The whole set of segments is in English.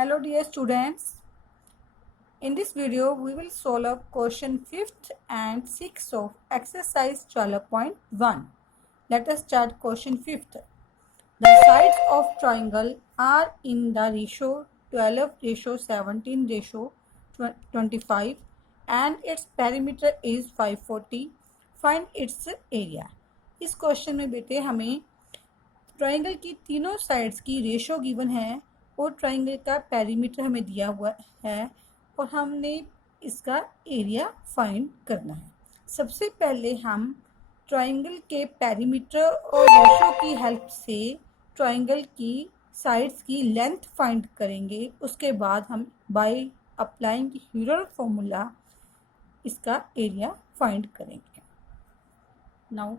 Hello dear students, in this video we will solve question 5th and 6th of exercise 12.1. Let us start question 5th. The sides of triangle are in the ratio 12 ratio 17 ratio 25 and its perimeter is 540. Find its area. इस question में बेटे हमें triangle की तीनों sides की ratio given है और triangle का पेरीमीटर हमें दिया हुआ है और हमने इसका एरिया फाइंड करना है। सबसे पहले हम ट्राइंगल के पेरीमीटर और रेशो की हेल्प से ट्राइंगल की साइड्स की लेंथ फाइंड करेंगे। उसके बाद हम बाय अप्लाइंग यूलर फॉर्मूला इसका एरिया फाइंड करेंगे। नाउ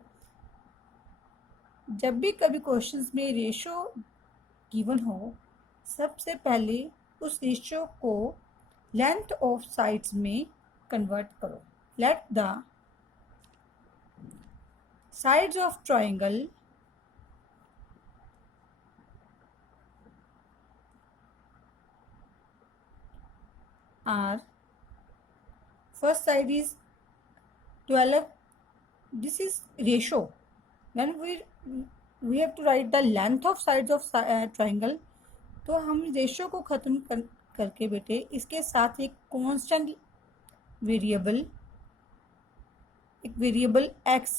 जब भी कभी क्वेश्चंस में रेशो गिवन हो, सबसे पहले उस रेशो को लेंथ ऑफ साइड्स में कन्वर्ट करो। Let the sides of triangle are, first side is 12. This is ratio. When we have to write the length of sides of triangle, तो हम रेशो को ख़त्म करके बेटे इसके साथ एक कांस्टेंट वेरिएबल, एक variable x,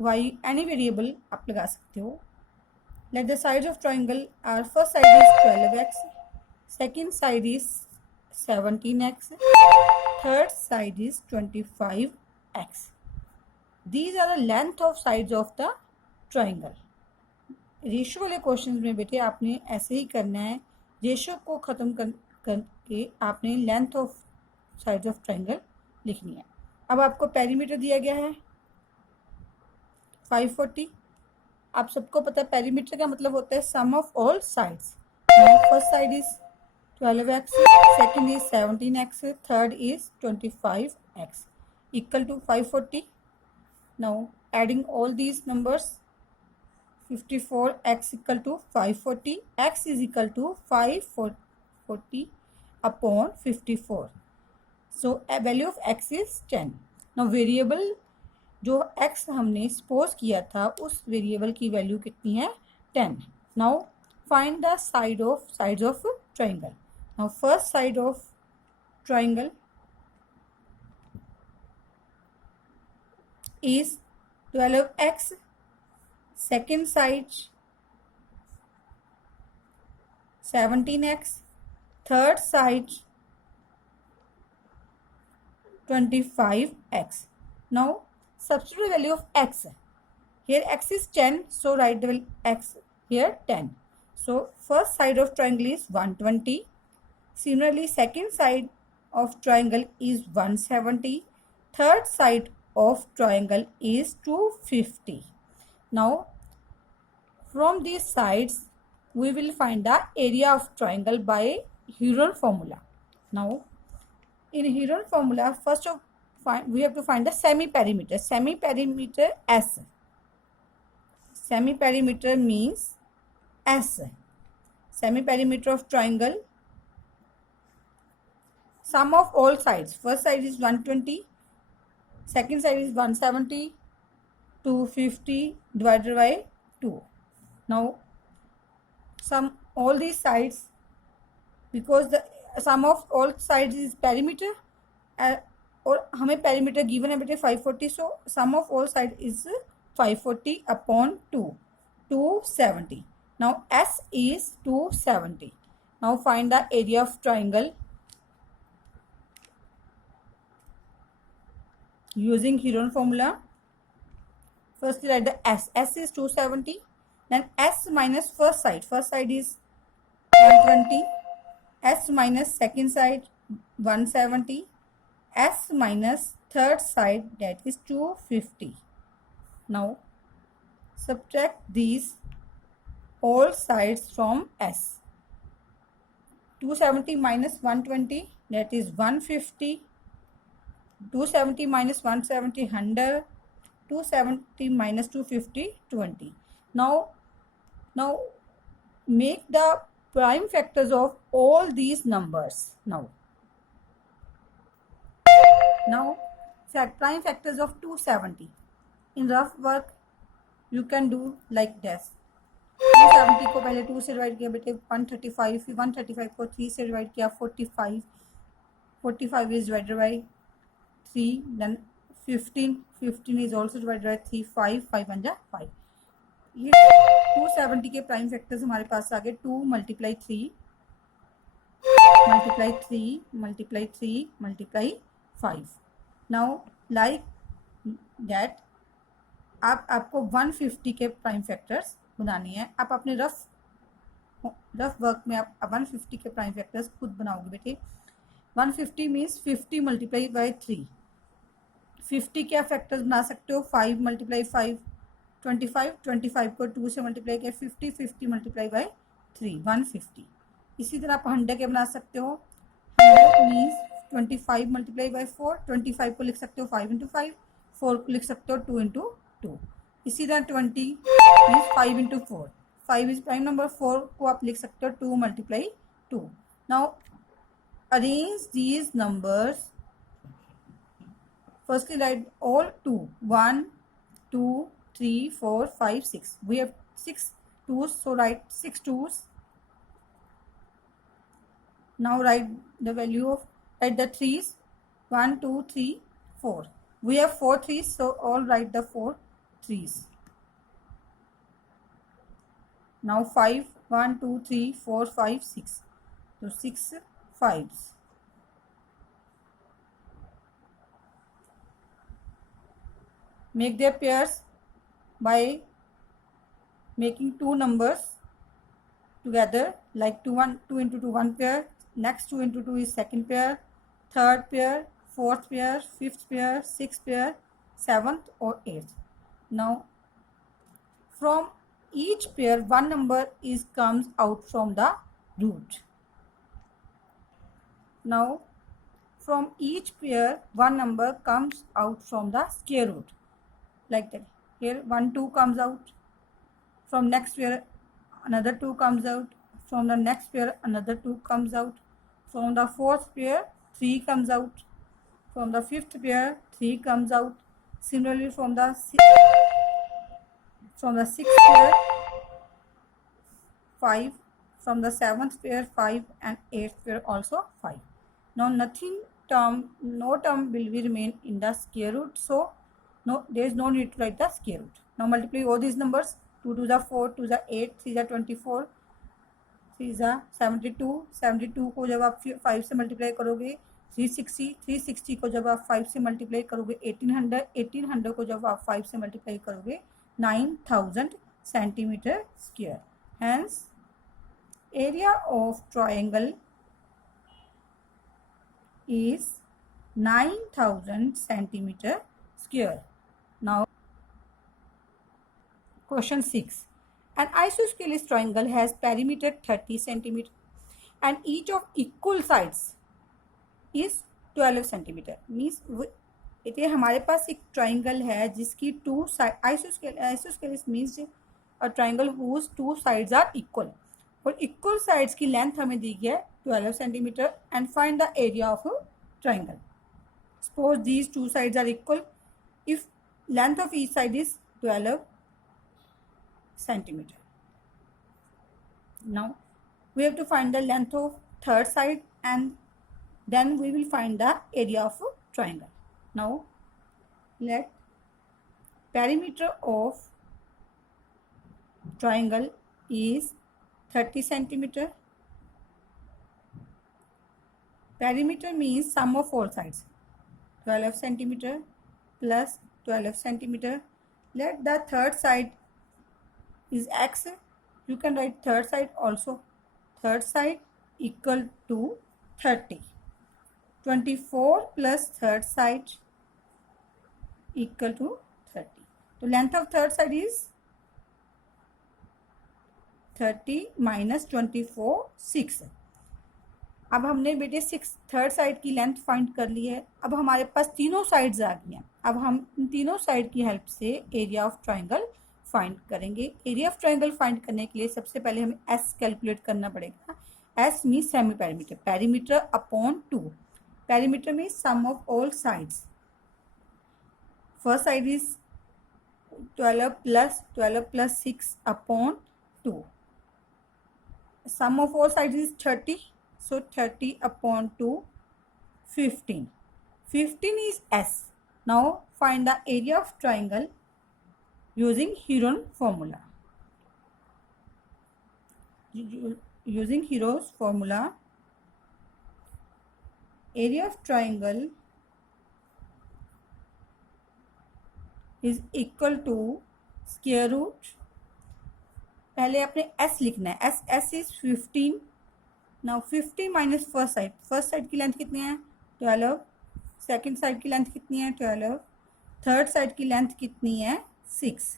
y, any variable आप लगा सकते हो। Let the sides of triangle are, first side is 12x, second side is 17x, third side is 25x. These are the length of sides of the triangle. Ratio वाले question में बेटे आपने ऐसे ही करना है। रेशो को ख़त्म करके आपने length of sides of triangle लिखनी है। अब आपको पेरीमीटर दिया गया है 540। आप सबको पता है पेरीमीटर का मतलब होता है sum of all sides. First side is 12x, second is 17x, third is 25x, equal to 540. Now adding all these numbers, 54x equal to 540, x is equal to 540 upon 54. So a value of x is 10. Now variable जो x हमने suppose किया था उस variable की value कितनी है 10. Now find the sides of triangle. Now first side of triangle is 12x, second side 17x, third side 25x. Now substitute the value of x. Here x is 10, so write the x here 10. So first side of triangle is 120. Similarly, second side of triangle is 170. Third side of triangle is 250. Now, from these sides, we will find the area of triangle by Heron formula. Now, in Heron formula, first of we have to find the semi-perimeter. Semi-perimeter S. Semi-perimeter means S. Semi-perimeter of triangle. Sum of all sides. First side is 120, second side is 170, 250 divided by 2. Now sum all these sides, because the sum of all sides is perimeter और हमें perimeter given है बेटे 540, so sum of all sides is 540 upon 2, 270. Now S is 270. Now find the area of triangle using Heron formula. First write the S. S is 270. Then S minus first side. First side is 120. S minus second side 170. S minus third side, that is 250. Now subtract these all sides from S. 270 minus 120, that is 150. 270 minus 170, 100. 270 minus 250, 20. Now make the prime factors of all these numbers. Now prime factors of 270. In rough work you can do like this. 270 को पहले 2 से divide किया बेटे 135, फिर 135 को 3 से divide किया 45, 45 is divided by 3, then 15 is also divided by 3, 5 1 जा 5. ये 270 के प्राइम फैक्टर्स हमारे पास आ गए. 2 multiply 3 multiply 3 multiply 5. Now like that आपको 150 के प्राइम फैक्टर्स बनाने हैं. आप अपने रफ वर्क में आप 150 के प्राइम फैक्टर्स खुद बनाओगे बेटे. 150 मीन्स 50 मल्टीप्लाई बाई 3. 50 क्या फैक्टर्स बना सकते हो? 5 मल्टीप्लाई 5 25 को 2 से मल्टीप्लाई किया 50 मल्टीप्लाई बाई 3 150. इसी तरह आप 100 के बना सकते हो. 100 मीन्स 25 मल्टीप्लाई बाई 4. 25 को लिख सकते हो 5 इंटू 5, 4 को लिख सकते हो 2 इंटू 2. इसी तरह 20 means 5 into 4. 5 is prime number. 4 को आप लिख सकते हो 2 multiply 2. Now arrange these numbers. Firstly right all 2. 1 2 3 4 5 6. We have 6 2's, so write 6 2's. Now write the value of, write the 3's. 1 2 3 4. We have 4 3's, so all write the 4 3's. Now 5 1 2 3 4 5 6. So 6 5's. Make their pairs by making two numbers together, like 2 into 2 1 pair, next 2 into 2 is second pair, third pair, fourth pair, fifth pair, sixth pair, seventh or eighth. Now from each pair one number comes out from the root. Now from each pair one number comes out from the square root, like that. Here 1 2 comes out. From next pair another 2 comes out. From the next pair another 2 comes out. From the fourth pair 3 comes out. From the fifth pair 3 comes out. Similarly from the sixth pair 5. From the seventh pair 5 and eighth pair also 5. Now no term will be remain in the square root, so no, there is no need to write the square root. Now multiply all these numbers. 2 to the 4, 2 to the 8, 3 to the 24, 3 to the 72. 72 को जब आप 5 से multiply करोगे 360. 360 को जब आप 5 से multiply करोगे 1800. 1800 को जब आप 5 से मल्टीप्लाई करोगे 9000 centimetre square. Hence area of triangle is 9000 centimeter square. Now question 6. An isosceles triangle has perimeter 30 centimeter and each of equal sides is 12 centimeter. Means ये हमारे पास एक ट्राइंगल है जिसकी 2 साइड. Isosceles means a triangle whose 2 sides are equal. और equal sides की length हमें दी गई है 12 centimetre. And find the area of triangle. Suppose these 2 sides are equal. If length of each side is 12 centimeter. Now we have to find the length of third side and then we will find the area of a triangle. Now let perimeter of triangle is 30 centimeter. Perimeter means sum of all sides. 12 centimeter plus 12 centimeter. Let the third side is x. You can write third side also. Third side equal to 30. 24 plus third side equal to 30. So length of third side is 30 minus 24 6. अब हमने बेटे 6 third side की length find कर ली है. अब हमारे पास तीनों sides आ गई हैं. अब हम इन तीनों साइड की हेल्प से एरिया ऑफ ट्राइंगल फाइंड करेंगे। एरिया ऑफ ट्राइंगल फाइंड करने के लिए सबसे पहले हमें एस कैलकुलेट करना पड़ेगा। S mean semi perimeter, perimeter upon 2। Perimeter mean sum of all sides. First side is 12 plus 6 upon 2. Sum of all sides is 30. So 30 upon 2, 15. 15 is S. Now find the area of triangle using Heron formula. Using Heron's formula, area of triangle is equal to square root, पहले आपने s लिखना है, s is 15। Now 15 minus first side की length कितनी है 12, second side की length कितनी है 12, थर्ड साइड की लेंथ कितनी है 6।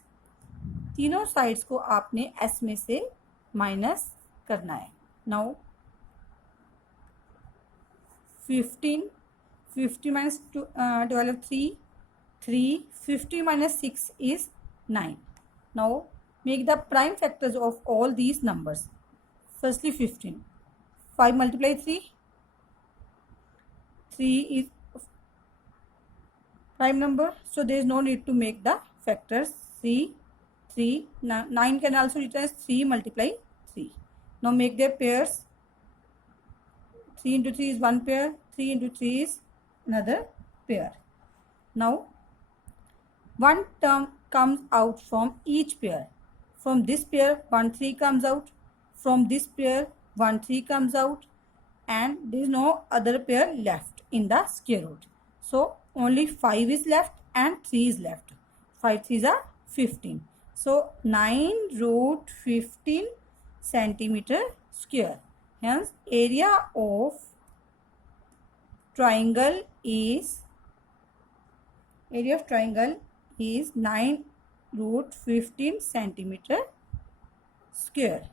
तीनों साइड्स को आपने s में से माइनस करना है। Now 15 minus 12 3, 50 minus 6 is 9. Now make the prime factors of all these numbers. Firstly 15. 5 multiply 3. 3 is prime number, so there is no need to make the factors 3. 9 can also written as 3 multiply 3. Now make their pairs. 3 into 3 is one pair. 3 into 3 is another pair. Now one term comes out from each pair. From this pair 1 3 comes out, from this pair 1 3 comes out, and there is no other pair left in the square root. So only 5 is left and 3 is left. 5 3s are 15. So 9 root 15 centimeter square. Hence area of triangle is 9 root 15 centimeter square.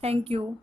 Thank you.